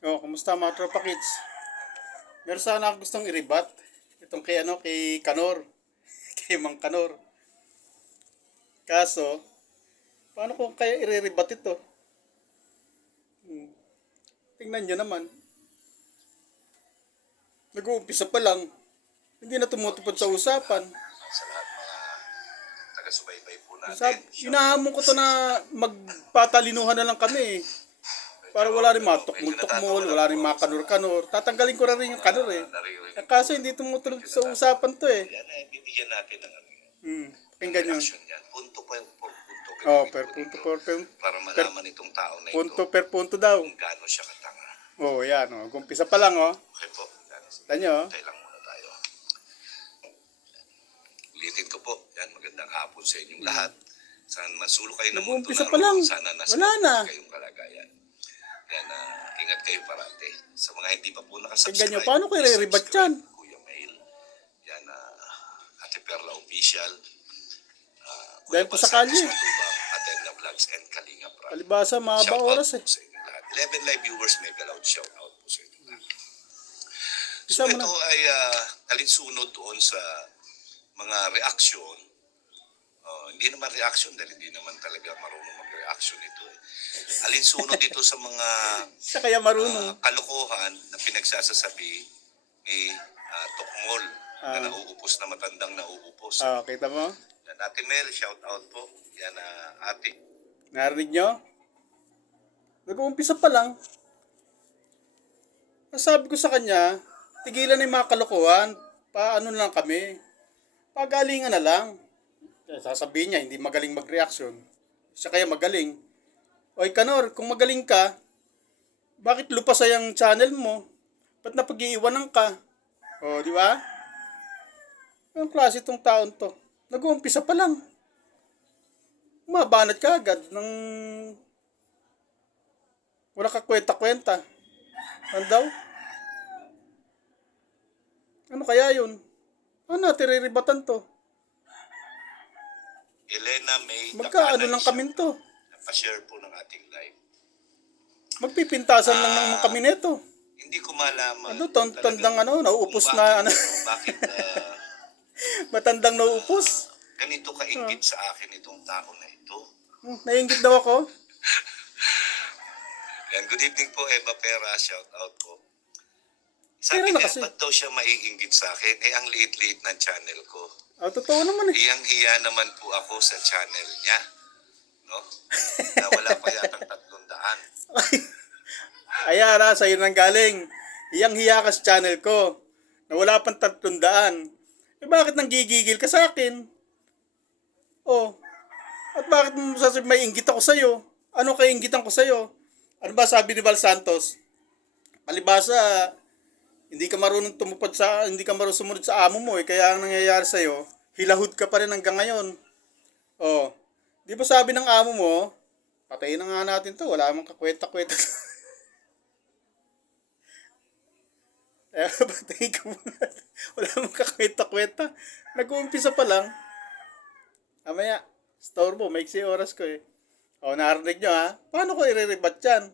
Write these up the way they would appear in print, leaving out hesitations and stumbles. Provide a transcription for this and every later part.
Oh, kumusta mga tropa kids? Meron sana ako gustong iribat. Itong kay Kanor. Kay Mang Kanor. Kaso, paano ko kaya iriribat ito? Tingnan nyo naman. Nag-uumpisa pa lang. Hindi na tumutupad sa usapan. Sa lahat mga taga-subaybay po Inahamon ko to na magpatalinuhan na lang kami. Para wala rin matukmol-tukmol, wala rin mga kanor-kanor. Tatanggalin ko na rin yung kanor eh. Kaso hindi tumutulog sa usapan to eh. Yan ay bibigyan natin ng Pakinggan yun. reaction yan. Punto per punto. Oh, per punto, para malaman itong tao na ito punto per punto daw. kung gaano siya katanga. Oh, yan oh. Gumpisa pa lang oh. Okay po. Tanyo oh. Tayo lang muna tayo. Ulitin ko po. Yan, magandang hapon sa inyong lahat. Sana masulo kayo ng mundo Nag-uumpisa na pa lang. sana nasa Wala na. kayong kalagayan. Yan, ingat kayo parate. Sa mga hindi pa po Tingnan nakasubscribe. nyo, paano ko i-rebat yan? Kuya Mail. Yan, Ate Perla Official. Dahil po sa kalye. Atenna Vlogs and Kalinga Prab. Palibasa, mahaba Shout out oras eh. po sa inyo lahat. 11 live viewers, mega loud shout out po sa inyo lahat. Isa So mo ito na. ay alinsunod doon sa mga reaksyon. Hindi naman reaction dahil hindi naman talaga marunong mag-reaction ito eh. Alinsunod dito sa mga Siya kaya marunong. kalokohan na pinagsasasabi ni Tokmol na nauupos na matandang nauupos. Kita mo? Yan, Ate Mel, shout out po. Yan, ate. Narinig nyo? Nag-uumpisa pa lang. Sabi ko sa kanya, tigilan na yung mga kalokohan. Paano lang kami? Pagalingan na lang. Sasabihin niya, hindi magaling mag-reaction. Siya kaya magaling. Oy Kanor, kung magaling ka, bakit lupasay ang channel mo? Ba't napag-iiwanan ka? O, di ba? Anong klase itong taon to? Nag-uumpisa pa lang. Mabanat ka agad ng wala ka kwenta-kwenta. Ano daw? Ano kaya yun? Ano natin riribatan to? Elena May Magkaano lang kami to? Pa-share po ng ating live. Magpipintasan lang naman kami nito. Hindi ko malaman. Ano, tandang nauupos na, Bakit matandang nauupos. ganito kaingit sa akin itong tao na ito. Naiingit daw ako. Yan, good evening po, Eva Pera. Shout out po. Pera Sabi na niya, kasi. ba't daw siya maiinggit sa akin? Eh, ang liit-liit ng channel ko. Totoo naman eh. Hiyang-hiya naman po ako sa channel niya. No? Na wala pa yatang 300. Ayan sa'yo nang galing. Hiyang-hiya ka sa channel ko. Na wala pang 300. Eh bakit nanggigigil ka sa akin? Oh. At bakit mo sasabi may inggit ako sa'yo? Ano kainggitan ko sa'yo? Ano ba sabi ni Val Santos? Palibasa, hindi ka marunong hindi ka marunong sumunod sa amo mo eh. Kaya ang nangyayari sa'yo, hilahod ka pa rin hanggang ngayon. Oh. Di ba sabi ng amo mo, patayin na nga natin to, wala mang kakwenta-kwenta. Patayin ka muna. Wala mang kakwenta-kwenta. Nag-uumpisa pa lang. Amaya, storbo, maiksi oras ko eh. Narinig nyo ha? Paano ko i-rebat yan?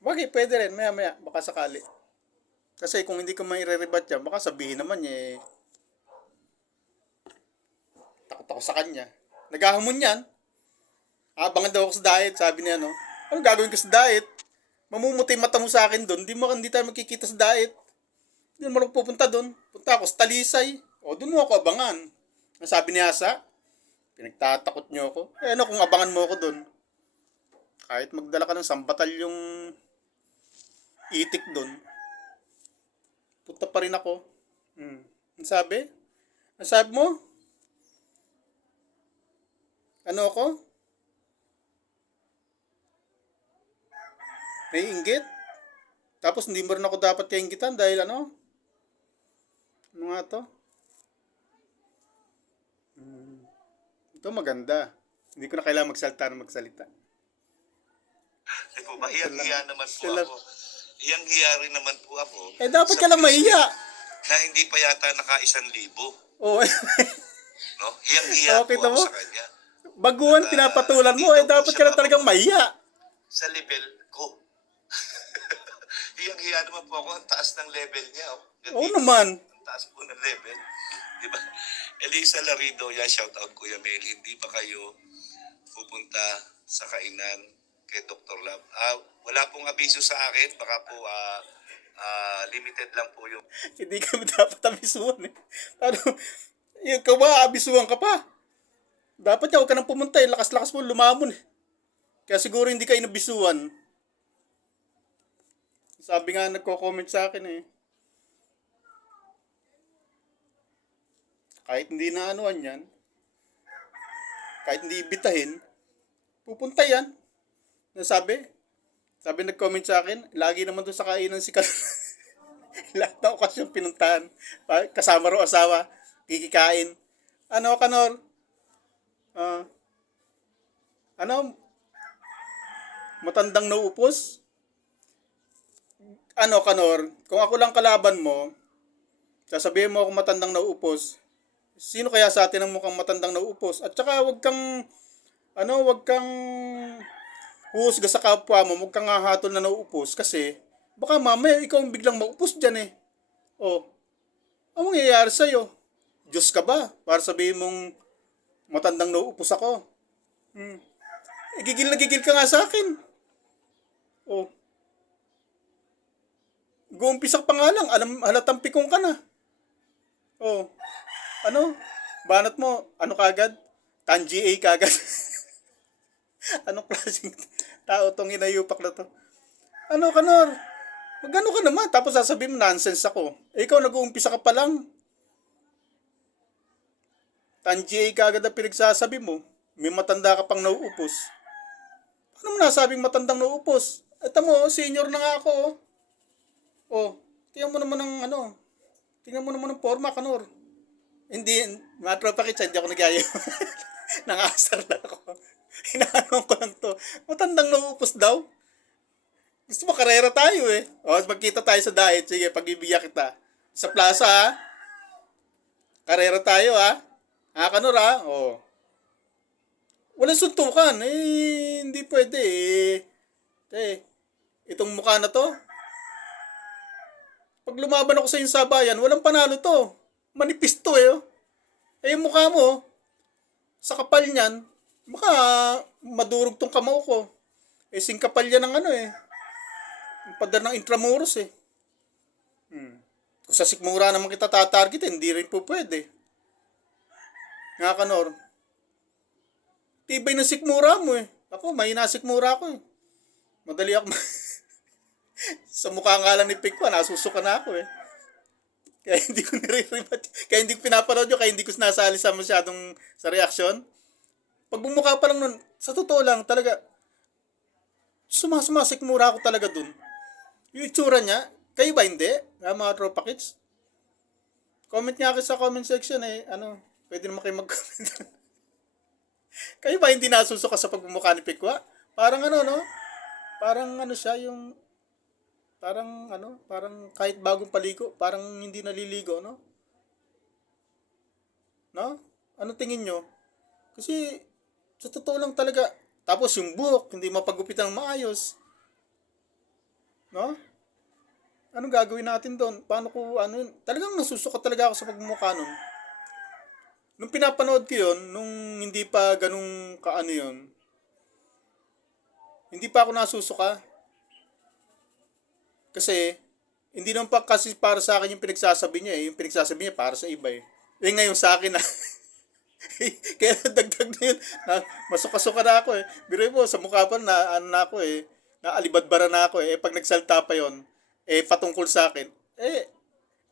Bakit? Pwede rin, maya, baka sakali. Kasi kung hindi ko mai-rebat yan, baka sabihin naman niya eh. Takot ako sa kanya. Naghahamon yan. Abangan daw ako sa diet, sabi niya no. Ano gagawin ko sa diet? Mamumuti mata mo sa akin doon. Hindi tayo magkikita sa diet. Hindi mo lang pupunta doon. Punta ako sa Talisay. Doon mo ako abangan. Ang sabi ni Asa, pinagtatakot niyo ako. Ano kung abangan mo ako doon? Kahit magdala ka ng sambatalyong itik doon, punta pa rin ako. Ang sabi? Ang sabi mo? Ano ako? Naiinggit? Tapos hindi mo rin ako dapat kainggitan dahil ano? Ano nga to? Ito maganda. Hindi ko na kailangan magsalita. Di po ba? Hiyang-hiya naman po ako. Hiyang-hiya rin naman po ako. Dapat ka lang maiya. Na hindi pa yata naka-1,000. Oo. No? Hiyang-hiya po kita ako mo? sa kanya. Baguhan pinapatulan mo, dapat ka lang talagang maiya. Sa level ko. hiyang-hiya naman po ako. Ang taas ng level niya. Oh. Oo naman. Ang taas po ng level. Di ba? Elisa Larido, yan, shout out Kuya Mel. Hindi pa kayo pupunta sa kainan kay Dr. Love? Wala pong abiso sa akin. Baka po limited lang po yung... Hindi ka dapat abisuhan eh. Ano, yung ka ba, abisuhan ka pa. Dapat huwag ka nang pumunta eh. Lakas-lakas mo, lumamon eh. Kaya siguro hindi ka inabisuhan. Sabi nga nagko-comment sa akin eh. Kahit hindi na anuan yan, kahit hindi ibitahin, pupunta yan. Sabi nag-comment sa akin, lagi naman doon sa kainan si Kanor. Lahat na okasyon pinuntahan. Kasama ro asawa, kikikain. Ano, Kanor? Matandang nauupos? Ano, Kanor? Kung ako lang kalaban mo, sasabihin mo akong matandang nauupos, sino kaya sa atin ang mukhang matandang nauupos? At saka wag kang huhusga sa kapwa mo, wag kang hahatol na nauupos kasi baka mamaya ikaw ang biglang maupos dyan eh. Oh, ang mangyayari sa'yo? Diyos ka ba? Para sabihin mong matandang nauupos ako. Gigil na gigil ka nga sa akin. Oh. Guumpisa pa nga lang, halatang pikong ka na. Oh. Ano? Banat mo, ano kagad? Tanji A kagad. Anong klaseng tao tong inayupak na to? Ano, Kanor? Magano ka naman, tapos sasabihin mo nonsense ako. Ikaw nag-uumpisa ka pa lang. Tanji A kagad ang pinagsasabi mo. May matanda ka pang nauupos. Ano mo nasabing matandang nauupos? Ito mo, senior na nga ako. Oh, tingnan mo naman ng forma, Kanor. Hindi, mga tropa kitsa, hindi ako nagyayaw. Nangasar lang ako. Hinahanong ko lang to. Matandang nauupos daw. Gusto mo, karera tayo eh. O, magkita tayo sa diet. Sige, pag-ibigyan kita. Sa plaza ha. Karera tayo ha. Ha, Kanor ha. O. Walang suntukan. Eh, hindi pwede eh. Itong mukha na to. Pag lumaban ako sa yung sabayan, walang panalo to. Manipis to eh. Eh, yung mukha mo, sa kapal niyan, baka madurog tong kamao ko. Eh, singkapal yan ng yung pader ng Intramuros eh. Kung sa sikmura naman kita tatarget, hindi rin po pwede. Nga, Kanor. Tibay ng sikmura mo eh. Ako, mahina sikmura ko eh. Madali ako sa mukha nga lang ni Pikwa, nasusuka na ako eh. Kaya hindi ko nire-rebat. Kaya hindi ko pinapanood yun. Kaya hindi ko sinasali sa masyadong sa reaksyon. Pag bumukha pa lang nun, sa totoo lang, talaga, sumasikmura ako talaga dun. Yung itsura niya, kayo ba hindi? Mga tropa kids? Comment nga kayo sa comment section eh. Pwede naman kayo mag-comment. Kayo ba hindi nasusuka sa pagbumukha ni Pikwa? Parang no? Parang siya yung... Parang kahit bagong paligo, parang hindi naliligo, no? No? Ano tingin nyo? Kasi, sa totoo lang talaga, tapos yung buhok, hindi mapagupitan ng maayos. No? Anong gagawin natin doon? Paano ko, talagang nasusuka talaga ako sa pagmumukha nun. Nung pinapanood ko yun, nung hindi pa ganung yun, hindi pa ako nasusuka. Kasi, hindi naman pa kasi para sa akin yung pinagsasabi niya eh. Yung pinagsasabi niya para sa iba eh. Eh ngayon sa akin na. Kaya dagdag na yun. Masuka-suka na ako eh. Biruin mo, sa mukha pa na ako eh. Naalibadbara na ako eh. Pag nagsalta pa yon patungkol sa akin.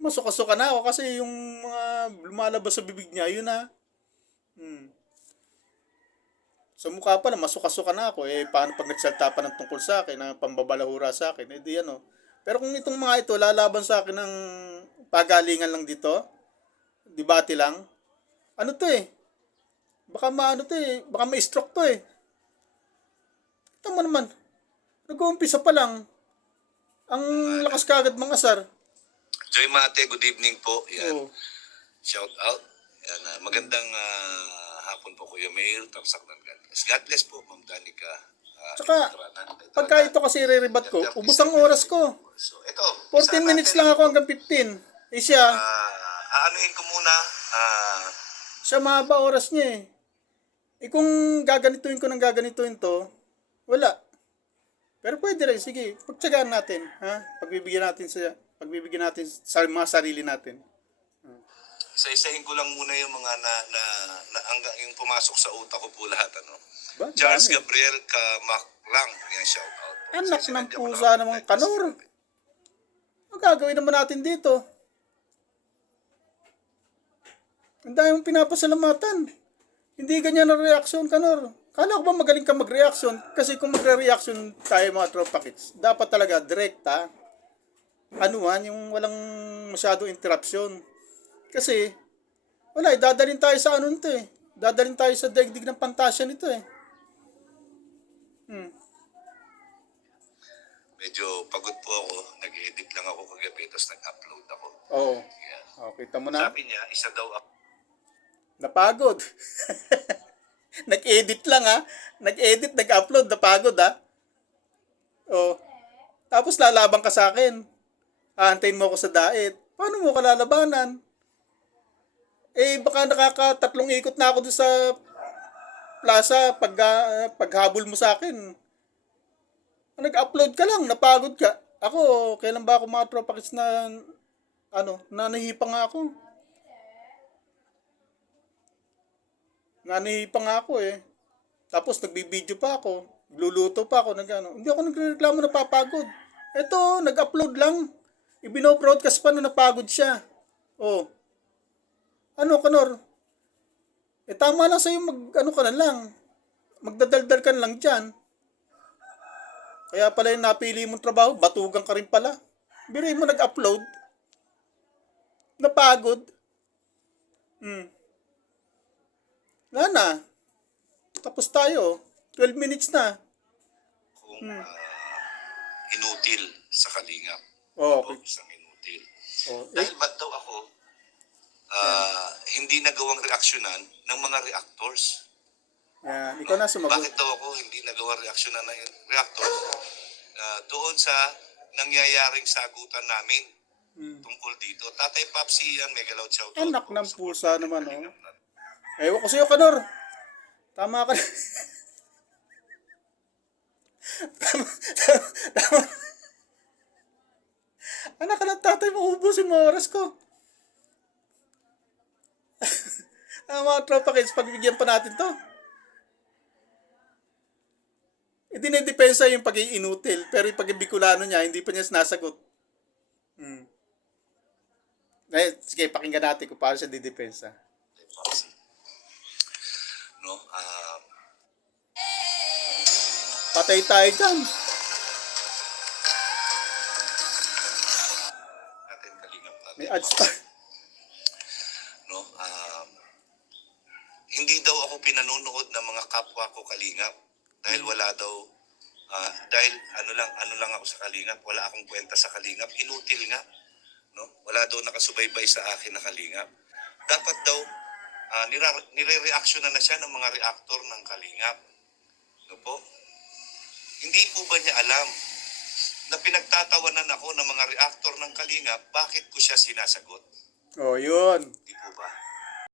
Masuka-suka na ako kasi yung mga lumalabas sa bibig niya, yun na. Sa mukha pa na, masuka-suka na ako paano pag nagsalta pa ng tungkol sa akin, na pambabalahura sa akin, di Pero kung itong mga ito, lalaban sa akin ng pagalingan lang dito, debate lang, to baka baka may stroke to Ito mo naman, nag-uumpisa pa lang, ang lakas kagad mga asar. Joy Mate, good evening po. Yan. Oh. Shout out. Yan, magandang hapon po Kuya Mayor. Tamsak ng God bless. God bless po, Ma'am Danica. Tsaka, pagka ito kasi re-rebat ko, ubos ang oras ko. So, ito. 14 minutes lang ako hanggang 15. Eh siya, Aanuhin ko muna. siya mahaba oras niya eh. Eh kung gaganituin ko ng gaganituin to, wala. Pero pwede rin, sige, pagtsagaan natin, ha? Pagbibigyan natin sa mga sarili natin. Isa-isahin ko lang muna yung mga yung pumasok sa utak ko po lahat. Ano? Ba, Charles dami. Gabriel Kamaklang. Yan, shout out. Anak ng pusa namang kanor. Ang gagawin naman natin dito? Ang dami mong pinapasalamatan. Hindi ganyan ang reaksyon, kanor. Kala ko ba magaling ka mag-reaction? Kasi kung magre-reaction tayo mga tropa kits, dapat talaga direkta. Anuhan, yung walang masyadong interruption. Kasi, wala, dadalhin tayo sa ano nito eh. Dadalhin tayo sa daigdig ng pantasya nito eh. Medyo pagod po ako. Nag-edit lang ako kagabi, tapos nag-upload ako. Oo. Yan. Oh, kita mo na. Sabi niya, isa daw ako. Napagod. Nag-edit lang ha. Nag-edit, nag-upload, napagod ha. Oh. Tapos lalaban ka sa akin. Aantayin mo ako sa daet. Paano mo kalalabanan? Eh, baka nakakatatlong ikot na ako doon sa plaza paghabol mo sa akin. Nag-upload ka lang, napagod ka. Ako, kailan ba ako mga tropa kits na nanahipa nga ako. Nanahipa nga ako eh. Tapos nagbibideo pa ako. Luluto pa ako. Hindi ako nagreklamo na papagod. Ito, nag-upload lang. Ibino-broadcast pa na napagod siya. Oh. Ano, Kanor? Eh, tama lang sa'yo ka na lang. Magdadaldal ka na lang dyan. Kaya pala yung napili mong trabaho, batugan ka rin pala. Biruin mo nag-upload. Napagod. Wala na. Tapos tayo. 12 minutes na. Kung inutil sa kalingap. Oh, O, okay. isang inutil. Oh, Dahil ba't daw ako hindi nagawang reaksyonan ng mga reactors? yan. Ikaw na sumagot. Bakit daw ako hindi nagawang reaksyonan ng reactors doon sa nangyayaring sagutan namin tungkol dito? Tatay Papsi yan, mega loud shout out. Anak ng pusa naman, oh. Ewan ko sa'yo, Kanor. Tama ka na. Tama. Anak ka ng tatay mo, ubusin mo oras ko. Mga tropa kids, pagbigyan pa natin to. Dinidepensa yung pag-iinutil, pero yung pag-ibikulano niya, hindi pa niya sinasagot. Sige, pakinggan natin kung paano siya didepensa. No, Patay tayo dyan. natin kalingap natin. May ads pa. No, hindi daw ako pinanonood ng mga kapwa ko kalingap dahil wala daw dahil ano lang ako sa kalingap, wala akong kwenta sa kalingap, inutil nga, no? Wala daw nakasubaybay sa akin na kalingap. Dapat daw nire-reaction na siya ng mga reactor ng kalingap. No po? Hindi po ba niya alam na pinagtatawanan ako ng mga reactor ng kalingap, bakit ko siya sinasagot? Oh, yun. Di po ba?